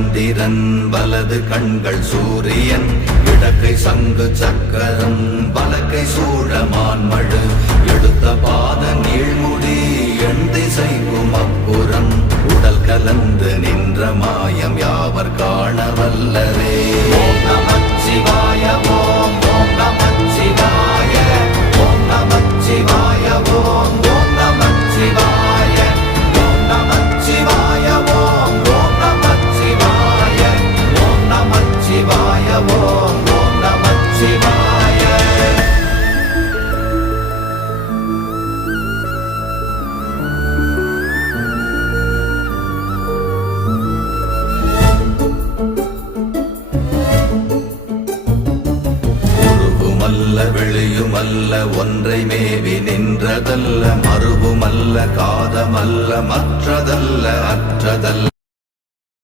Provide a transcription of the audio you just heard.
சந்திரன் வலது கண்கள் சூரியன் இடக்கை சங்கு சக்கரம் வலக்கை சூழமான்மழு எடுத்த பாத நீழ்முடி எண் திசைக்கும் அப்புறம் உடல் கலந்து நின்ற மாயம் யாவர் காண வல்லரே. ஓம் நமச்சிவாய ஓம் ஓம் நமச்சிவாய ஓம் நமச்சிவாய ஓம் ஓம் நமச்சிவாய ஓம் நமச்சிவாய ஓம் ஓம் நமச்சிவாய ஓம் நமச்சிவாய ஓம் ஓம் நமச்சிவாய. வெளியுமல்ல ஒன்றை மேவி நின்றதல்ல மறுவுமல்ல காதமல்ல மற்றதல்ல அற்றதல்ல